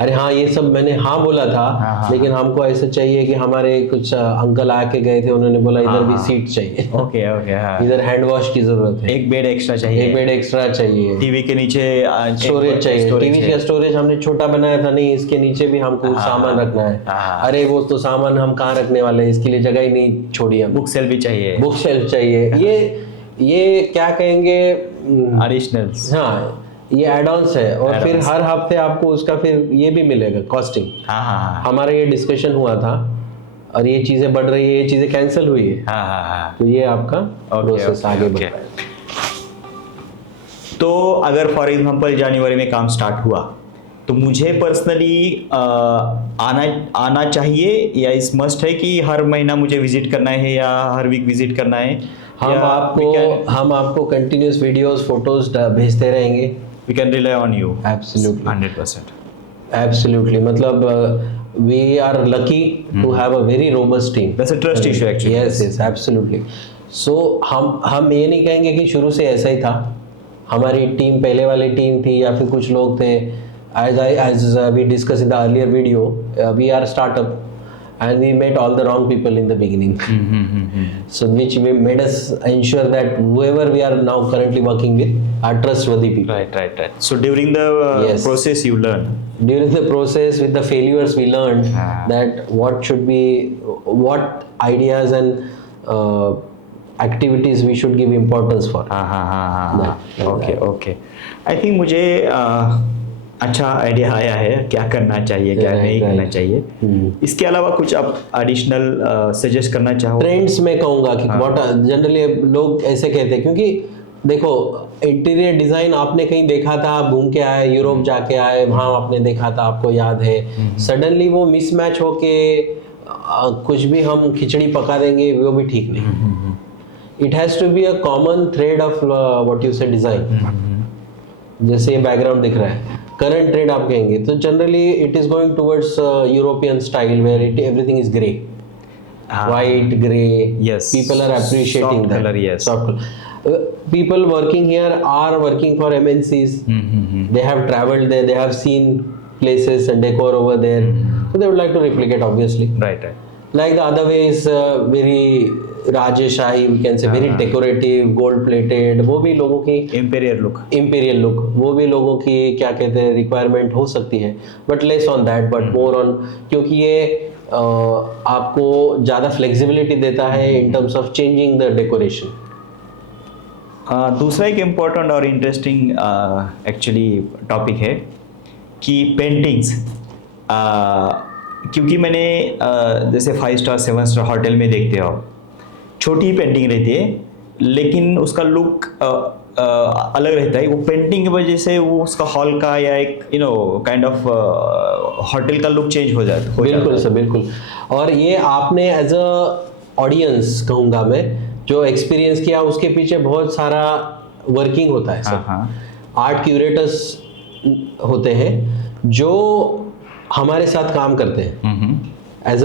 अरे हाँ, ये सब मैंने हाँ बोला था, लेकिन हमको ऐसे चाहिए कि हमारे कुछ अंकल आके गए थे, उन्होंने बोला इधर भी सीट चाहिए। ओके ओके, हाँ। इधर हैंड वॉश की जरूरत है, एक बेड एक्स्ट्रा चाहिए, एक बेड एक्स्ट्रा चाहिए, टीवी के नीचे स्टोरेज चाहिए। टीवी का स्टोरेज हमने छोटा बनाया था, नहीं इसके नीचे भी हमको सामान रखना है। अरे वो तो सामान हम कहाँ रखने वाले हैं, इसके लिए जगह ही नहीं छोड़ी हम। बुक सेल भी चाहिए, बुक शेल्फ चाहिए। ये क्या कहेंगे, एडिशनल्स। हाँ, ये एड-ऑन्स है। और फिर हर हफ्ते आपको उसका फिर ये भी मिलेगा कॉस्टिंग। हाँ हाँ, हमारा ये डिस्कशन हुआ था और ये चीजें बढ़ रही है, ये चीजें कैंसिल हुई है। हाँ हाँ हाँ। तो ये आपका प्रोसेस आगे बढ़ रहा है। तो अगर फॉर एग्जांपल जनवरी में काम स्टार्ट हुआ, तो मुझे पर्सनली आना चाहिए, या इस मस्ट है कि हर महीना मुझे विजिट करना है या हर वीक विजिट करना है? हम आपको कंटिन्यूस वीडियोस, फोटोज भेजते रहेंगे। We can rely on you. Absolutely, 100%। Absolutely, मतलब we are lucky to have a very robust team. That's a trust issue actually. Yes yes, absolutely. So हम ये नहीं कहेंगे कि शुरू से ऐसा ही था। हमारी टीम पहले वाली टीम थी या फिर कुछ लोग थे, as we discussed in the earlier video, we are a startup and we met all the wrong people in the beginning. So which made us ensure that whoever we are now currently working with are trustworthy people. Right. So during the Yes. process you learn. During the process with the failures we learned that what ideas and activities we should give importance for. हाँ। Okay. I think मुझे अच्छा idea आया है क्या करना चाहिए, क्या नहीं करना चाहिए। इसके अलावा कुछ आप एडिशनल सजेस्ट करना चाहो? ट्रेंड्स में कहूँगा कि व्हाट जनरली लोग ऐसे कहते हैं, क्योंकि देखो इंटीरियर डिजाइन आपने कहीं देखा था, आप घूम के आए, यूरोप जाके आए, वहाँ आपने देखा था, आपको याद है। सडनली वो मिसमैच होके कुछ भी हम खिचड़ी पका देंगे, वो भी ठीक नहीं। It has to be a common thread of what you say design. जैसे ये बैकग्राउंड दिख रहा है, करंट ट्रेंड आप कहेंगे तो generally it is going towards European style where everything is grey, white, gray. Yes. People are appreciating Soft that. color, yes. Soft color. People working here are working for MNCs. They have traveled there. They have seen places and decor over there. So they would like to replicate, obviously. Right. Like the other way is very Rajeshahi, we can say, very decorative, gold plated. वो भी लोगों की Imperial look. imperial look, वो भी लोगों की क्या कहते हैं requirement हो सकती है. But less on that, but more on, क्योंकि ये आपको ज़्यादा फ्लेक्सिबिलिटी देता है in terms of changing the decoration. दूसरा एक इम्पोर्टेंट और इंटरेस्टिंग एक्चुअली टॉपिक है कि पेंटिंग्स, क्योंकि मैंने जैसे 5 स्टार 7 स्टार होटल में देखते हो छोटी पेंटिंग रहती है, लेकिन उसका लुक अलग रहता है। वो पेंटिंग की वजह से वो उसका हॉल का या एक काइंड ऑफ होटल का लुक चेंज हो जाता है। बिल्कुल सर, बिल्कुल। और ये आपने एज अ ऑडियंस कहूँगा मैं, जो एक्सपीरियंस किया, उसके पीछे बहुत सारा वर्किंग होता है सर। आर्ट क्यूरेटर्स होते हैं जो हमारे साथ काम करते हैं। एज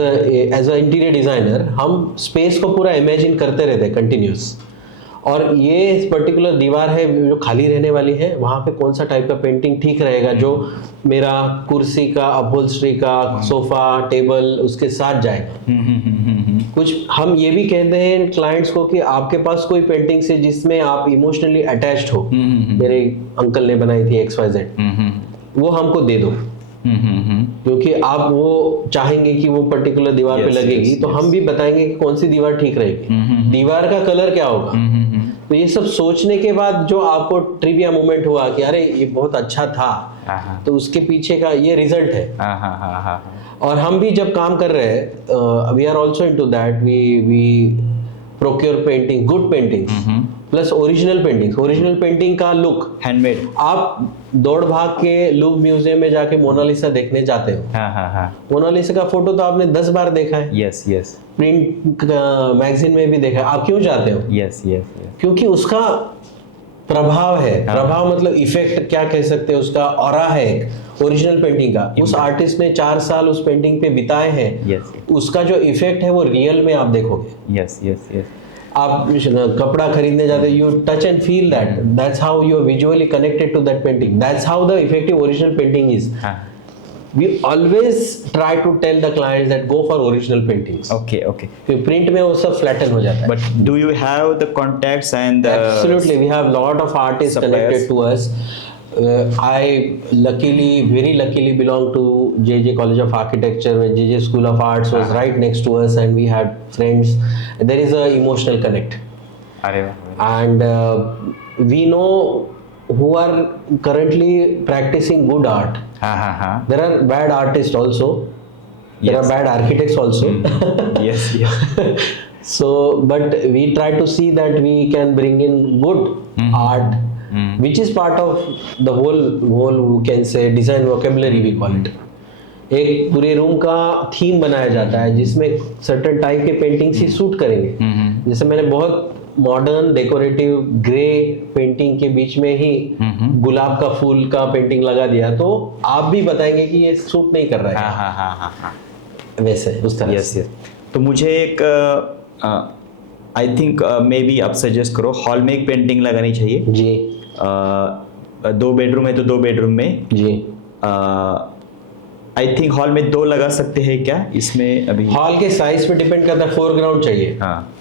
अ इंटीरियर डिजाइनर हम स्पेस को पूरा इमेजिन करते रहते हैं कंटिन्यूस, और ये पर्टिकुलर दीवार है जो खाली रहने वाली है, वहाँ पे कौन सा टाइप का पेंटिंग ठीक रहेगा जो मेरा कुर्सी का, अपहोल्स्ट्री का, सोफा, टेबल उसके साथ जाएगा। कुछ हम ये भी कहते हैं क्लाइंट्स को कि आपके पास कोई पेंटिंग है जिसमें आप इमोशनली अटैच्ड हो, मेरे अंकल ने बनाई थी XYZ, वो हमको दे दो, क्योंकि आप वो चाहेंगे कि वो पर्टिकुलर दीवार पे लगेगी, तो हम भी बताएंगे कि कौन सी दीवार ठीक रहेगी, दीवार का कलर क्या होगा। तो ये सब सोचने के बाद जो आपको ट्रिविया मोमेंट हुआ कि अरे ये बहुत अच्छा था, तो उसके पीछे का ये रिजल्ट है। और हम भी जब काम कर रहे हैं, we are also into that, we procure painting, good paintings plus original painting, original painting का लुक हैंडमेड। आप दौड़ भाग के लूव म्यूजियम में जाके मोनालिसा देखने जाते हो, मोनालिसा का फोटो तो आपने 10 बार देखा है, यस यस, प्रिंट मैगजीन में भी देखा है, आप क्यों जाते हो? यस यस, क्योंकि उसका प्रभाव है, प्रभाव मतलब इफेक्ट क्या कह सकते हैं, उसका ऑरा है ओरिजिनल पेंटिंग का। उस आर्टिस्ट ने 4 साल उस पेंटिंग पे बिताए हैं, उसका जो इफेक्ट है वो रियल में आप देखोगे। Yes yes yes. आप कपड़ा खरीदने जाते, you touch and feel that, that's how you are visually connected to that painting, that's how the effective original painting is. We always try to tell the clients that go for original paintings. Okay, okay. फिर print में वो सब flatten हो जाता है। But do you have the contacts and Absolutely, we have lot of artists connected to us. I luckily, very luckily belong to JJ College of Architecture, where JJ School of Arts was right next to us, and we had friends. There is a emotional connect. अरे वाह। And we know who are currently practicing good art. There are bad artists also. There are bad architects also. Yes, yes. So, but we try to see that we can bring in good art, which is part of the whole we can say design vocabulary we call it. एक पूरे room का theme बनाया जाता है जिसमें certain type के paintings ही suit करेंगे। जैसे मैंने बहुत मॉडर्न डेकोरेटिव ग्रे पेंटिंग के बीच में ही गुलाब का फूल का पेंटिंग लगा दिया, तो आप भी बताएंगे कि ये सूट नहीं कर रहा है। वैसे उस तरह। Yes yes. तो मुझे एक आई थिंक मे बी आप सजेस्ट करो, हॉल में एक पेंटिंग लगानी चाहिए जी। 2 बेडरूम है तो 2 बेडरूम में जी। आई थिंक हॉल में 2 लगा सकते हैं क्या इसमें? अभी हॉल के साइज पे डिपेंड करता है, फोरग्राउंड चाहिए। हाँ,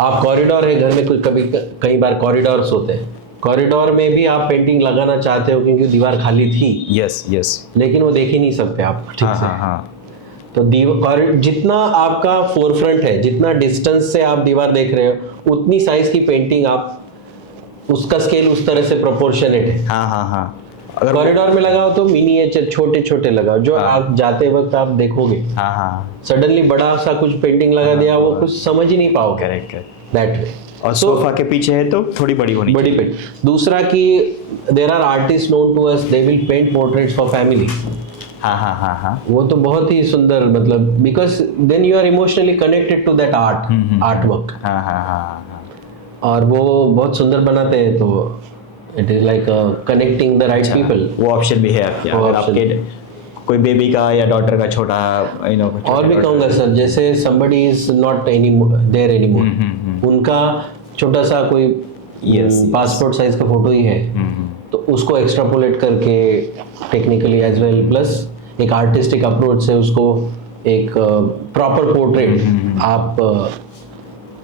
आप कॉरिडोर है घर में, कभी कई बार कॉरिडोर्स होते हैं, कॉरिडोर में भी आप पेंटिंग लगाना चाहते हो क्योंकि दीवार खाली थी। Yes yes. लेकिन वो देख ही नहीं सकते आप ठीक से। हाँ। तो दीवार जितना आपका फोर फ्रंट है, जितना डिस्टेंस से आप दीवार देख रहे हो, उतनी साइज की पेंटिंग आप, उसका स्केल उस तरह से प्रोपोर्शनेट है। हाँ। अगर कॉरिडोर में लगाओ तो मिनिएचर छोटे छोटे लगाओ, जो आप जाते वक्त आप देखोगे। हाँ। सडनली बड़ा सा कुछ पेंटिंग लगा दिया, वो कुछ समझ ही नहीं पाओगे। करेक्ट। That way. और सोफा के पीछे है तो थोड़ी बड़ी होनी बड़ी पेंट। दूसरा कि there are artist known to us, they will paint portraits for family. हाँ। वो तो बहुत ही सुंदर, मतलब because then you are emotionally connected to that art work. हाँ। और वो बहुत सुंदर बनाते हैं, तो it is like connecting the right people. वो ऑप्शन भी है आपके, अगर आपके कोई बेबी का या डॉटर का छोटा और भी कहूँगा सर, जैसे somebody is not there anymore, उनका छोटा सा कोई पासपोर्ट साइज का फोटो ही है, तो उसको एक्स्ट्रापोलेट करके टेक्निकली एज वेल, प्लस एक आर्टिस्टिक अप्रोच से उसको एक प्रॉपर पोर्ट्रेट आप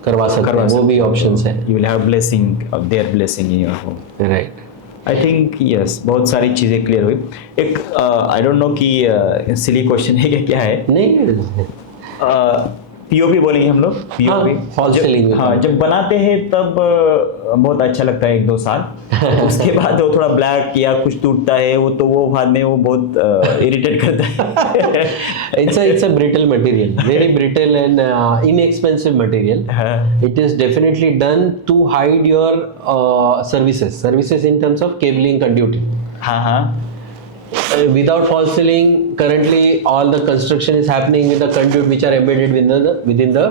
करवा सकते हैं। वो भी ऑप्शंस है। You will have blessing of their blessing in your home. Right. I think yes, बहुत सारी चीज़ें क्लियर हुई। एक आई डोंट नो कि सिली क्वेश्चन है कि क्या है, नहीं पीओपी बोलेंगे हम लोग, पीओपी फॉल्स सीलिंग। हाँ, जब बनाते हैं तब बहुत अच्छा लगता है 1-2 साल, उसके बाद वो थोड़ा ब्लैक या कुछ टूटता है, वो तो वो बाद में वो बहुत इरिटेट करता है। it's a brittle material, very brittle and inexpensive material. It is definitely done to hide your services in terms of cabling, conduiting. हाँ। Without false ceiling, currently all the construction is happening with the conduit which are embedded within the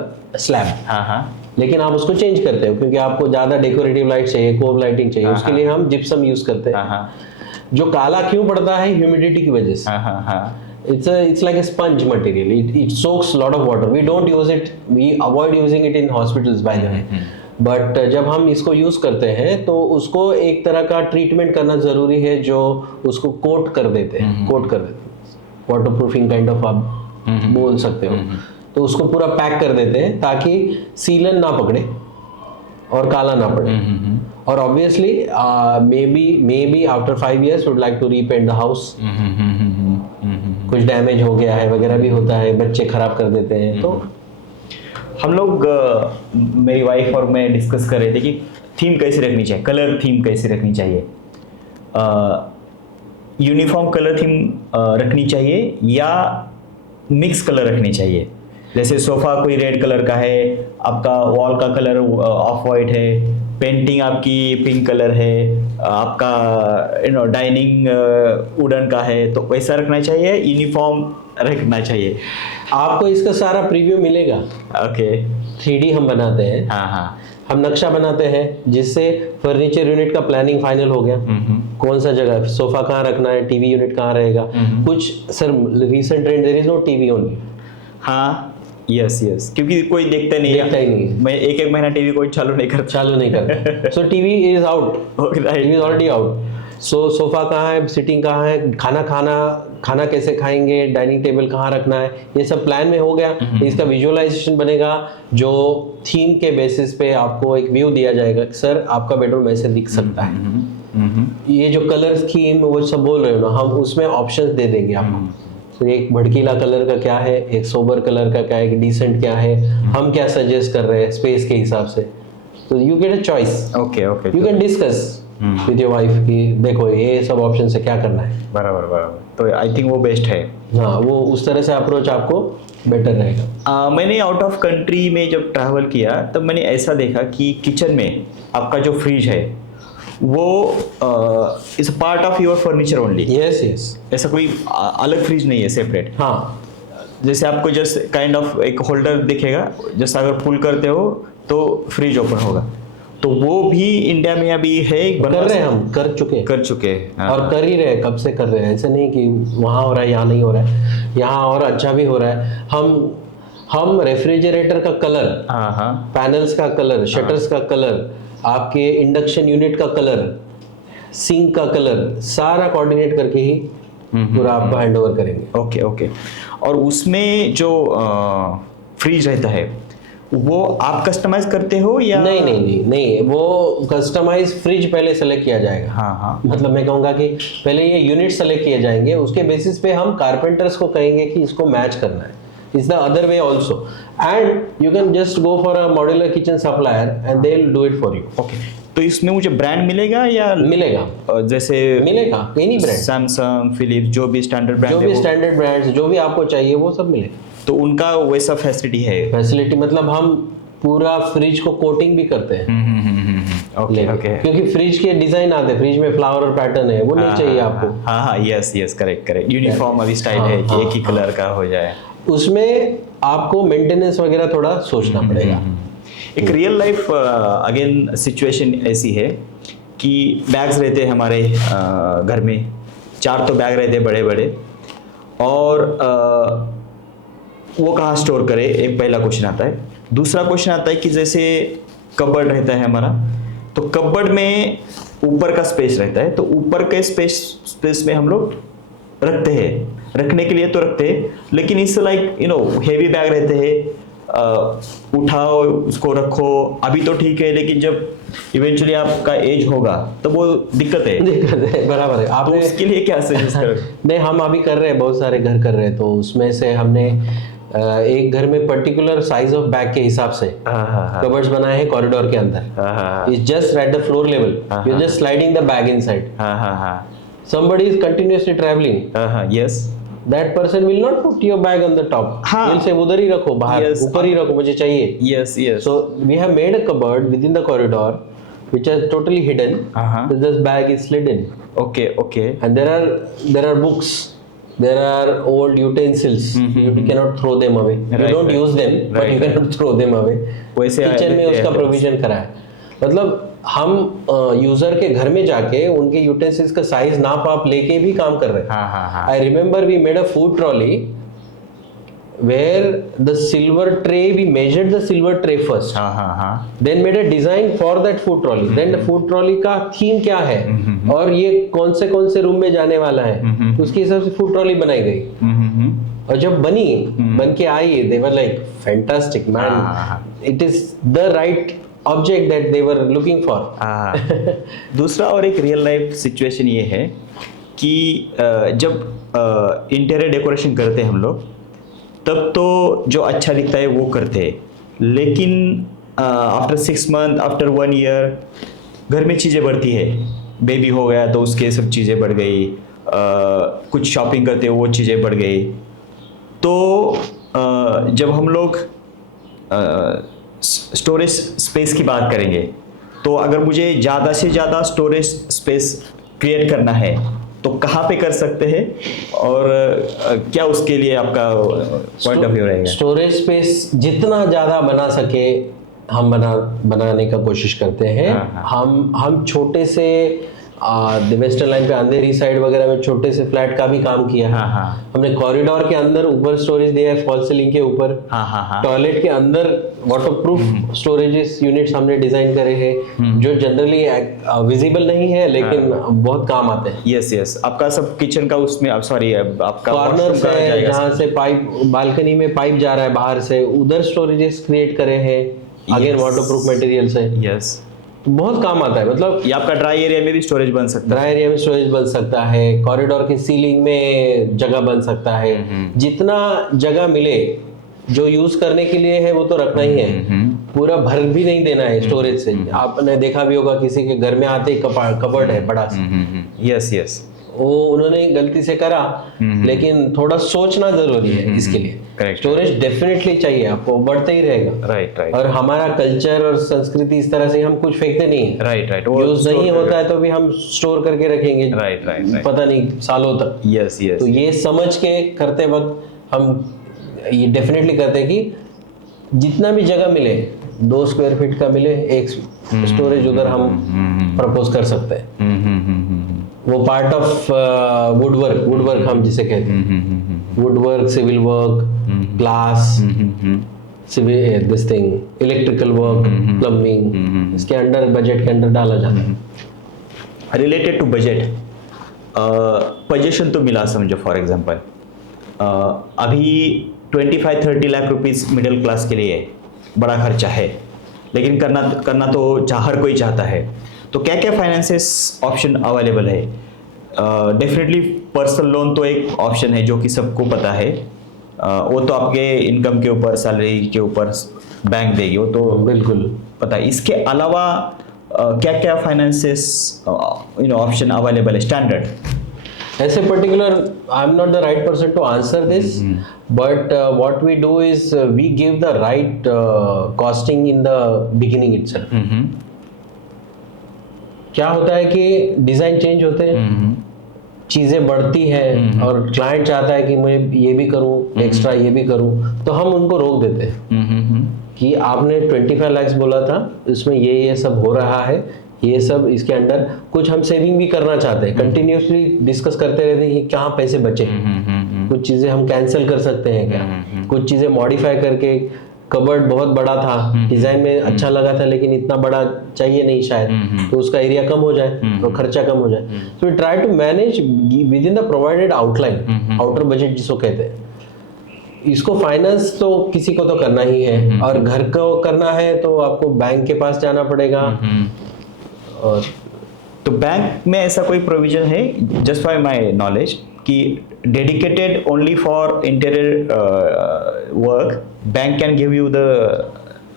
slab. हाँ। लेकिन आप उसको change करते हो क्योंकि आपको ज्यादा डेकोरेटिव लाइट चाहिए, कोब लाइटिंग चाहिए, उसके लिए हम जिप्सम यूज करते हैं। जो काला क्यों पड़ता है? ह्यूमिडिटी की वजह से। It's like a sponge material. It soaks a lot of water. We don't use it. We avoid using it in hospitals, by the way. But जब हम इसको यूज करते हैं तो उसको एक तरह का ट्रीटमेंट करना जरूरी है, जो उसको कोट कर देते हैं, वाटर प्रूफिंग काइंड ऑफ आप बोल सकते हो। तो उसको पूरा पैक कर देते हैं ताकि सीलन ना पकड़े और काला ना पड़े। और obviously maybe after 5 years would like to repaint the house. कुछ डैमेज हो गया है वगैरह भी होता है, बच्चे खराब कर देते हैं। तो हम लोग मेरी वाइफ और मैं डिस्कस कर रहे थे कि थीम कैसे रखनी चाहिए, कलर थीम कैसे रखनी चाहिए। यूनिफॉर्म कलर थीम रखनी चाहिए या मिक्स कलर रखनी चाहिए। जैसे सोफ़ा कोई रेड कलर का है, आपका वॉल का कलर ऑफ वाइट है, पेंटिंग आपकी पिंक कलर है, आपका डाइनिंग वुडन का है, तो वैसा रखना चाहिए, यूनिफॉर्म रखना चाहिए। आपको इसका सारा प्रीव्यू मिलेगा। ओके 3D हम बनाते हैं। हाँ, हम नक्शा बनाते हैं जिससे फर्नीचर यूनिट का प्लानिंग फाइनल हो गया। कौन सा जगह सोफा कहाँ रखना है, टीवी यूनिट कहाँ रहेगा। कुछ sir recent trend there is no TV only. हाँ, यस, क्योंकि कोई देखता नहीं है। मैं एक महीना टीवी कोई चालू नहीं करता। So TV is out, TV is already out. So sofa कहाँ है, सिटिंग कहाँ है, खाना कैसे खाएंगे, डाइनिंग टेबल कहाँ रखना है, ये सब प्लान में हो गया। इसका विजुअलाइजेशन बनेगा, जो थीम के बेसिस पे आपको एक व्यू दिया जाएगा कि सर आपका बेडरूम ऐसे दिख सकता है। ये जो कलर स्कीम वो सब बोल रहे हो ना, हम उसमें ऑप्शंस दे देंगे आपको। तो एक भड़कीला कलर का क्या है, एक सोबर कलर का क्या है, एक डिसेंट क्या है, हम क्या सजेस्ट कर रहे हैं स्पेस के हिसाब से। तो you get a choice. Okay you can discuss with your wife कि देखो ये सब ऑप्शन से क्या करना है। बराबर। तो आई थिंक वो बेस्ट है। हाँ, वो उस तरह से अप्रोच आपको बेटर रहेगा। मैंने आउट ऑफ कंट्री में जब ट्रैवल किया तब मैंने ऐसा देखा कि किचन में आपका जो फ्रिज है वो is part of your furniture only. Yes, ऐसा कोई अलग फ्रिज नहीं है सेपरेट। हाँ, जैसे आपको जस्ट काइंड ऑफ एक होल्डर दिखेगा, जस्ट अगर पुल करते हो तो फ्रिज ओपन होगा। तो वो भी इंडिया में अभी है, कर रहे हैं, हम कर चुके हाँ। और कर ही रहे, कब से कर रहे हैं। ऐसे नहीं कि वहाँ हो रहा है यहाँ नहीं हो रहा है, यहाँ और अच्छा भी हो रहा है। हम रेफ्रिजरेटर का कलर, पैनल्स का कलर, शटर्स का कलर, आपके इंडक्शन यूनिट का कलर, सिंक का कलर, सारा कोऑर्डिनेट करके ही पूरा आपको हैंडओवर करेंगे। ओके। और उसमें जो फ्रिज रहता है वो आप कस्टमाइज करते हो या नहीं, वो कस्टमाइज फ्रिज पहले सेलेक्ट किया जाएगा। हाँ। मतलब मैं कहूँगा कि पहले ये यूनिट सेलेक्ट किए जाएंगे, उसके बेसिस पे हम कारपेंटर्स को कहेंगे कि इसको मैच करना है। It's the other way also, and you can just go for a modular kitchen supplier and they'll do it for you. Okay. तो इसमें मुझे ब्रांड मिलेगा या मिलेगा? जैसे मिलेगा एनी ब्रांड, सैमसंग, फिलिप्स, जो भी स्टैंडर्ड ब्रांड, जो भी स्टैंडर्ड ब्रांड्स जो भी आपको चाहिए वो सब मिलेगा। तो उनका वैसा फैसिलिटी है? फैसिलिटी मतलब हम पूरा फ्रिज को कोटिंग भी करते हैं। ओके। क्योंकि फ्रिज के डिजाइन आते हैं, फ्रिज में फ्लावर और पैटर्न है, वो नहीं चाहिए आपको। हाँ, यस, करेक्ट। यूनिफॉर्म अभी स्टाइल है कि एक ही कलर का हो जाए। उसमें आपको मेंटेनेंस वगैरह थोड़ा सोचना पड़ेगा। एक रियल लाइफ अगेन सिचुएशन ऐसी है कि बैग्स रहते हैं हमारे घर में, 4 तो बैग रहते हैं बड़े, और वो कहाँ स्टोर करें, एक पहला क्वेश्चन आता है। दूसरा क्वेश्चन आता है कि जैसे कबर्ड रहता है हमारा, तो कबर्ड में ऊपर का स्पेस रहता है, तो ऊपर के स्पेस में हम लोग रखते हैं, रखने के लिए तो रखते हैं, लेकिन इससे लाइक हेवी बैग रहते हैं, उठाओ उसको रखो, अभी तो ठीक है, लेकिन जब इवेंचुअली आपका एज होगा तो वो दिक्कत है। बराबर है। आप उसके लिए क्या सजेस्ट करोगे? नहीं, हम अभी कर रहे हैं, बहुत सारे घर कर रहे हैं, तो उसमें से हमने एक घर में पर्टिकुलर साइज ऑफ बैग के हिसाब से कबर्ड्स बनाए हैं कॉरिडोर के अंदर। It's just at the floor level, you are just sliding the bag inside. Somebody is continuously traveling. Yes. That person will not put your bag on the top. He'll say उधर ही रखो, बाहर ऊपर ही रखो, मुझे चाहिए। Yes. So we have made a cupboard within the corridor, which is totally hidden. This bag is slid in. Okay. And there are books, there are old utensils. You cannot throw them away. You don't use them, but you cannot throw them away. Kitchen में उसका provision करा है। मतलब हम user के घर में जाके उनके यूटेंसिल्स का साइज नाप आप लेके भी काम कर रहे हैं। I remember we made a food trolley where the silver tray, we measured the silver tray first, हाँ हाँ हाँ then made a design for that food trolley, then the food trolley का theme क्या है और ये कौन से रूम में जाने वाला है, उसके हिसाब से food trolley बनाई गई। और जब बन के आई, they were like fantastic man, it is the right object that they were looking for। दूसरा और एक रियल लाइफ सिचुएशन ये है कि जब इंटीरियर डेकोरेशन करते हैं हम लोग, तब तो जो अच्छा दिखता है वो करते हैं, लेकिन आफ्टर 6 मंथ, आफ्टर 1 ईयर घर में चीज़ें बढ़ती है, बेबी हो गया तो उसके सब चीज़ें बढ़ गई, कुछ शॉपिंग करते हैं वो चीज़ें बढ़ गई। तो जब हम लोग स्टोरेज स्पेस की बात करेंगे, तो अगर मुझे ज़्यादा से ज़्यादा स्टोरेज स्पेस क्रिएट करना है तो कहाँ पे कर सकते हैं, और क्या उसके लिए आपका पॉइंट ऑफ व्यू रहेगा? स्टोरेज स्पेस जितना ज़्यादा बना सके हम बनाने का कोशिश करते हैं। हम छोटे से वेस्टर्न लाइन पे अंधेरी साइड वगैरह में छोटे से फ्लैट का भी काम किया है। हमने कॉरिडोर के अंदर ऊपर स्टोरेज दिया है, फॉल सीलिंग के ऊपर। टॉयलेट के अंदर वाटरप्रूफ स्टोरेजेस यूनिट्स हमने डिजाइन करे हैं, जो जनरली विजिबल नहीं है लेकिन बहुत काम आते हैं। यस आपका सब किचन का उसमें, सॉरी आपका कॉर्नर है जहाँ से पाइप, बालकनी में पाइप जा रहा है बाहर से, उधर स्टोरेजेस क्रिएट करे हैं अगेन वाटरप्रूफ मटेरियल से। यस, बहुत काम आता है। मतलब ये आपका ड्राई एरिया में भी स्टोरेज बन सकता है, ड्राई एरिया में स्टोरेज बन सकता है, कॉरिडोर की सीलिंग में जगह बन सकता है। जितना जगह मिले जो यूज करने के लिए है वो तो रखना ही है, पूरा भर भी नहीं देना है स्टोरेज से। आपने देखा भी होगा किसी के घर में आते ही कबर्ड है बड़ा सा। यस वो उन्होंने गलती से करा, लेकिन थोड़ा सोचना जरूरी है इसके लिए। स्टोरेज डेफिनेटली चाहिए, आपको बढ़ता ही रहेगा। राइट और हमारा कल्चर और संस्कृति इस तरह से हम कुछ फेंकते नहीं है। राइट यूज नहीं होता है तो भी हम स्टोर करके रखेंगे, राइट पता नहीं सालों तक। यस तो ये समझ के करते वक्त हम ये डेफिनेटली करते हैं कि जितना भी जगह मिले, 2 स्क्वायर फीट का मिले, एक स्टोरेज उधर हम प्रपोज कर सकते हैं। वो पार्ट ऑफ वुडवर्क हम जिसे कहते हैं, woodwork, civil work, glass, civil this thing, electrical work, plumbing, इसके अंडर बजट के अंदर डाला जाता है। रिलेटेड टू बजट, पोजीशन तो मिला समझो, फॉर एग्जांपल अभी 25-30 लाख रुपीस मिडिल क्लास के लिए बड़ा खर्चा है, लेकिन करना तो हर कोई चाहता है। तो क्या क्या फाइनेंसेस ऑप्शन अवेलेबल है? डेफिनेटली पर्सनल लोन तो एक ऑप्शन है जो कि सबको पता है, वो तो आपके इनकम के ऊपर, सैलरी के ऊपर बैंक देगी, वो तो बिल्कुल पता है। इसके अलावा क्या क्या फाइनेंसेस ऑप्शन अवेलेबल है standard? As a particular, I'm not the right person to answer this, but what we do is we give the right costing in the beginning itself. क्या होता है कि डिजाइन चेंज होते हैं, चीजें बढ़ती हैं और क्लाइंट चाहता है कि मैं ये भी करूं, एक्स्ट्रा ये भी करूं, तो हम उनको रोक देते हैं कि आपने 25 लाख बोला था, इसमें ये सब हो रहा है, ये सब इसके अंडर कुछ हम सेविंग भी करना चाहते हैं। कंटिन्यूसली डिस्कस करते रहते हैं कि कहाँ पैसे बचे, कुछ चीजें हम कैंसिल कर सकते हैं क्या, कुछ चीजें मॉडिफाई करके, कबर्ड बहुत बड़ा था, डिजाइन में अच्छा लगा था लेकिन इतना बड़ा चाहिए नहीं शायद, तो उसका एरिया कम हो जाए, तो खर्चा कम हो जाए। So we try to manage within the provided outline, outer budget जिसको कहते हैं। इसको फाइनेंस तो किसी को तो करना ही है, और घर को करना है तो आपको बैंक के पास जाना पड़ेगा। और तो बैंक में ऐसा कोई प्रोविजन है, जस्ट फॉर माय नॉलेज, कि dedicated only for interior work bank can give you the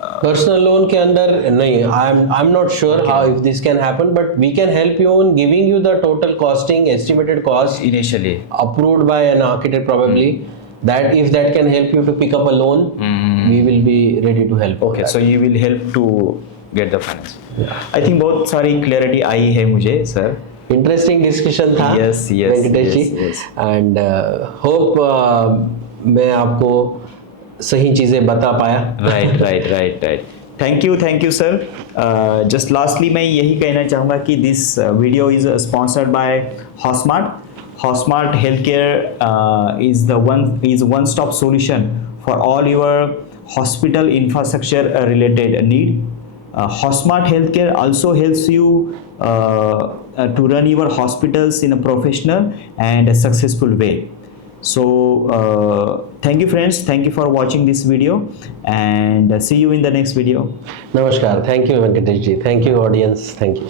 personal loan के अंदर? नहीं, I am not sure how if this can happen, but we can help you in giving you the total costing, estimated cost initially approved by an architect probably, that if that can help you to pick up a loan, we will be ready to help. Okay, so you will help to get the finance. I think बहुत सारी clarity आई है मुझे sir. Interesting discussion था वेंकटेश जी, and hope मैं आपको सही चीजें बता पाया। Right thank you sir. Just lastly मैं यही कहना चाहूँगा कि this video is sponsored by Hosmart. Hosmart Healthcare is one stop solution for all your hospital infrastructure related need. Hosmart Healthcare also helps you to run your hospitals in a professional and a successful way. So thank you friends, thank you for watching this video, and see you in the next video. Namaskar. Thank you, Venkatesh ji. Thank you, audience. Thank you.